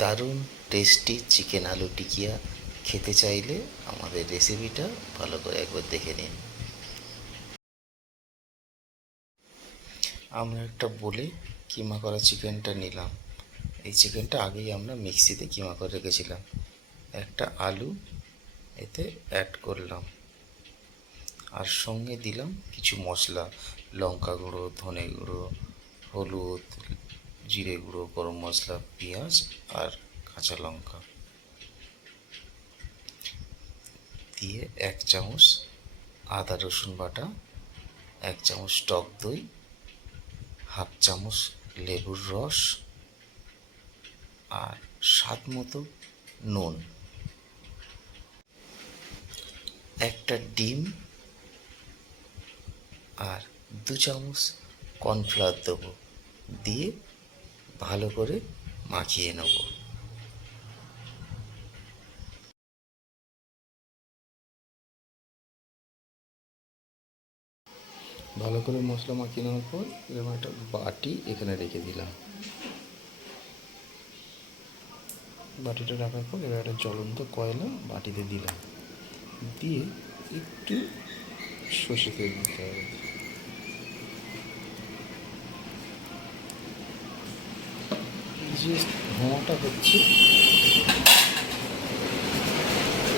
দারুণ tasty chicken আলু টিকিয়া খেতে চাইলে আমাদের রেসিপিটা ভালো করে একবার দেখে নিন। আমরা একটা বলে কিমা করা চিকেনটা নিলাম। এই চিকেনটা আগেই আমরা মিক্সিতে কিমা করে রেখেছিলাম। একটা আলু এতে অ্যাড করলাম, আর সঙ্গে দিলাম কিছু মশলা, লঙ্কা গুঁড়ো, ধনে গুঁড়ো, হলুদ, জিরে গুঁড়ো, গরম মশলা, পেঁয়াজ আর কাঁচা লঙ্কা দিয়ে 1 চামচ আদা রসুন বাটা, 1 চামচ টক দই, হাফ চামচ লেবুর রস আর স্বাদ মতো নুন, একটা ডিম আর 2 চামচ কর্নফ্লাওয়ার দেবো, দিয়ে ভালো করে মাখিয়ে নেব। ভালো করে মশলা মাখিয়ে নেওয়ার পর এরকম একটা বাটি এখানে রেখে দিলাম। বাটিটা রাখার পর এবার একটা জ্বলন্ত কয়লা বাটিতে দিলাম, দিয়ে একটু সর্ষে তেল দিতে হবে। যে ধোঁয়াটা হচ্ছে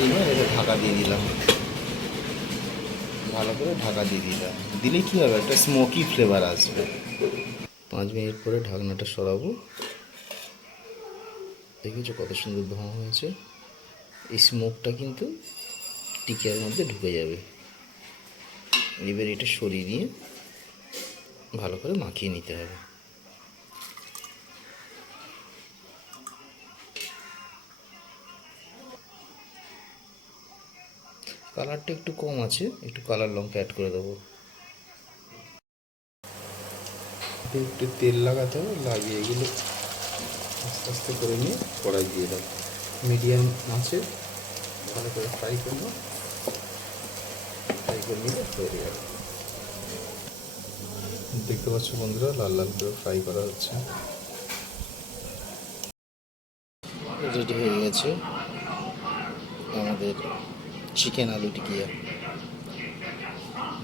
এবার এটা ঢাকা দিয়ে দিলাম, ভালো করে ঢাকা দিয়ে দিলাম। দিলে কী হবে, একটা স্মোকি ফ্লেভার আসবে। 5 মিনিট পরে ঢাকনাটা সরাবো। দেখেছো কত সুন্দর ধোঁয়া হয়েছে। এই স্মোকটা কিন্তু টিকিয়ার মধ্যে ঢুকে যাবে। এবার এটা সরিয়ে নিয়ে ভালো করে মাখিয়ে নিতে হবে। কালারটা একটু কম আছে, একটু কালার লঙ্কা অ্যাড করে দেবো। একটু তেল লাগাতে হবে, লাগিয়ে এগুলো আস্তে আস্তে করে নিয়ে কড়াই দিয়ে দেবো। মিডিয়াম আছে, ভালো করে ফ্রাই করবো। ফ্রাই করে নিলে তৈরি হবে। দেখতে পাচ্ছ বন্ধুরা, লাল লাল করে ফ্রাই করা হচ্ছে। রেডি হয়ে গেছে আমাদের চিকেন আলু টিকিয়া।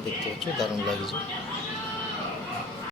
দেখতে পাচ্ছ দারুণ লাগছে।